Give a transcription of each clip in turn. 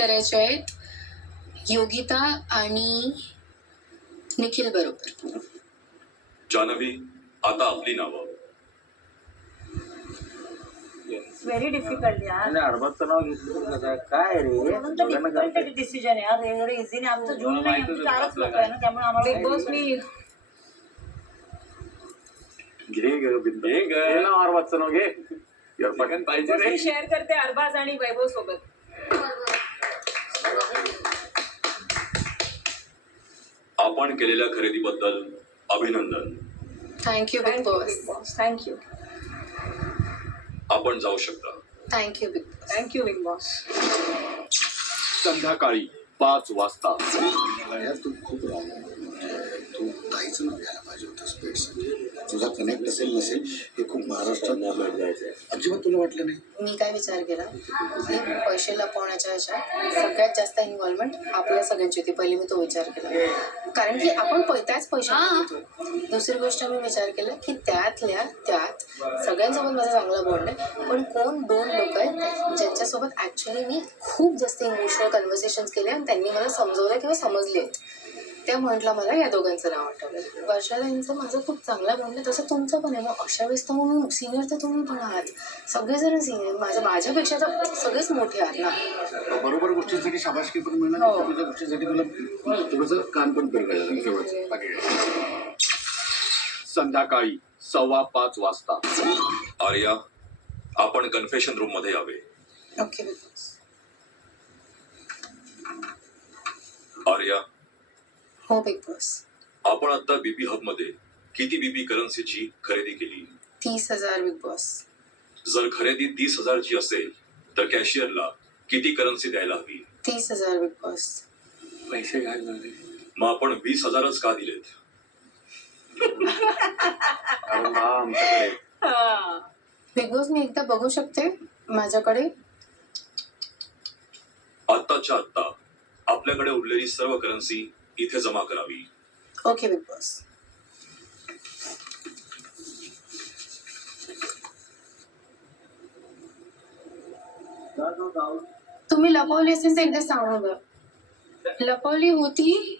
करायचे आहेत योगिता आणि निखिल बरोबर. जानवी, आता आपली नावं. व्हेरी डिफिकल्ट यार. अरबाजचं नाव घेतलं काय रे डिसिजन आहे यार. एवढं इझी नाही. आमचं जून नाही, आमचं 4च लोक आहे ना, त्यामुळे आम्हाला बिग बॉस मी घे नाव अरबाजचं नाव घे. पाहिजे शेअर करते अरबाज आणि वैभव सोबत. आपण केलेल्या खरेदीबद्दल अभिनंदन. Thank you Bigg boss. थँक्यू. आपण जाऊ शकता. Thank you Bigg boss. Thank you Bigg boss. संध्याकाळी 5 वाजता. तू खूप तू काहीच नाव घ्यायला पाहिजे होतं स्पेडसाठी. तुझा कनेक्ट असेल नसेल हे खूप महाराष्ट्रात अजिबात तुला वाटलं नाही. मी काय विचार केला की पैसे लपवण्याच्या ह्याच्यात सगळ्यात जास्त इन्व्हॉल्वमेंट आपल्या सगळ्यांची होती. पहिली मी तो विचार केला कारण की आपण त्याच पैसे घेतो. दुसरी गोष्ट मी विचार केला की त्यातल्या त्यात सगळ्यांसोबत माझा चांगला बॉन्ड आहे, पण कोण 2 लोक आहेत ज्यांच्यासोबत ॲक्च्युली मी खूप जास्त इमोशनल कन्व्हर्सेशन्स केले आणि त्यांनी मला समजवलं किंवा समजले आहेत. त्या म्हटलं मला या दोघांचं नाव आठवलं. वर्षालाईंचं माझं खूप चांगला बॉन्ड आहे, तसं तुमचं पण आहे. मग अशा वेळेस तर मग सिनियर तर तुम्ही पण आहात. सगळेजण सिनियर माझ्यापेक्षा तर सगळेच मोठे आहात ना. बरोबर गोष्टींसाठी शाबासकी पण मिळणार. तुझ्या गोष्टीसाठी तुला थोडंसं कान पण फिरवायचं. संध्याकाळी 5:15 वाजता. आर्या, आपण कन्फेशन रूम मध्ये यावे. Okay big boss. आर्या, हो बिग बॉस. आपण आता बीबी हब मध्ये किती बीबी करन्सीची खरेदी केली? 30,000 बिग बॉस. जर खरेदी 30,000 ची असेल तर कॅशियरला किती करन्सी द्यायला हवी? 30,000 बिग बॉस. पैसे काय झाले? मग आपण 20,000च का दिलेत? आमच्याकडे बिग बॉस मी एकदा बघू शकते माझ्याकडे? आत्ताच्या आत्ता आपल्याकडे उरलेली सर्व करन्सी इथे जमा करावी. Okay big boss. तुम्ही लपवली असेल तर एकदा सांगून द्या. लपवली होती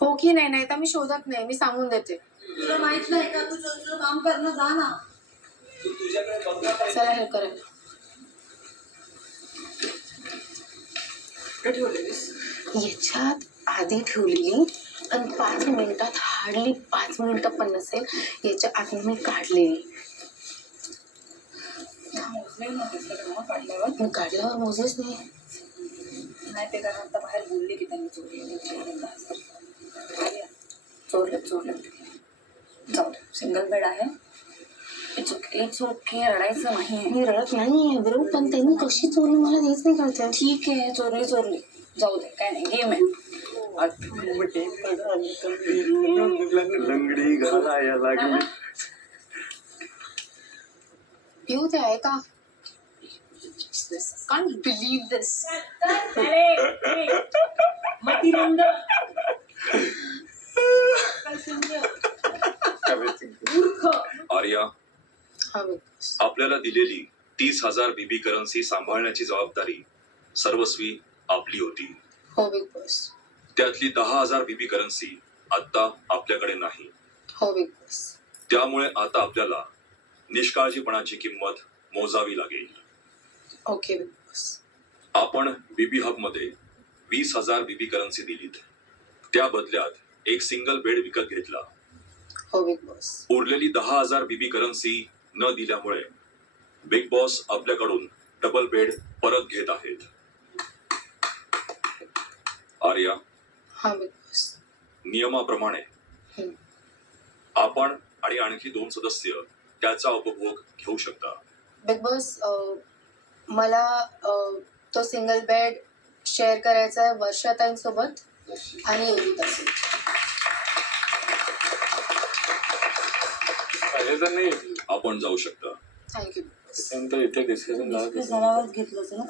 हो की नाही? नाही तर मी शोधत नाही, मी सांगून देते. तुला माहित नाही का? तू तुझं काम करणं जा ना. चला हे करेल. याच्यात आधी ठेवलेली आणि 5 मिनिटात हार्डली 5 मिनिटं पण नसेल याच्या आत मी काढलेली. मी काढल्यावर मोजेच नाही. नाही ते कारण आता बाहेर बोलले की त्यांनी चोरलं. जाऊ दे, सिंगल बेड आहे. It's okay. रडायचं नाही. मी रडत नाही बरोबर, पण त्यांनी कशी चोरली मला हेच नाही कळतं. ठीक आहे, चोरली. जाऊ दे, काय नाही, गेम आहे. लंगडी घालायला लागली. येऊ दे आहे का? Can't believe this. आर्या, हा बिग बॉस. आपल्याला दिलेली 30,000 बीबी करन्सी सांभाळण्याची जबाबदारी सर्वस्वी आपली होती. हो बिग बॉस. त्यातली 10,000 बीबी करन्सी आता आपल्याकडे नाही. हो बिग बॉस. त्यामुळे आता आपल्याला निष्काळजीपणाची किंमत मोजावी लागेल. Okay big boss. आपण बीबी हब मध्ये 20,000 बीबी करन्सी दिलीत. त्या बदल्यात एक सिंगल बेड विकत घेतला. हो बिग बॉस. उरलेली 10,000 बीबी करन्सी न दिल्यामुळे बिग बॉस आपल्याकडून डबल बेड परत घेत आहेत. आर्या, हा बिग बॉस. नियमाप्रमाणे आपण आणि आणखी 2 सदस्य त्याचा उपभोग घेऊ शकता. बिग बॉस मला तो सिंगल बेड शेअर करायचा आहे वर्षाताईंसोबत आणि योगितासोबत. आपण जाऊ शकता. थँक्यू. इथे डिस्कशन झाल्यावरच घेतलं ना.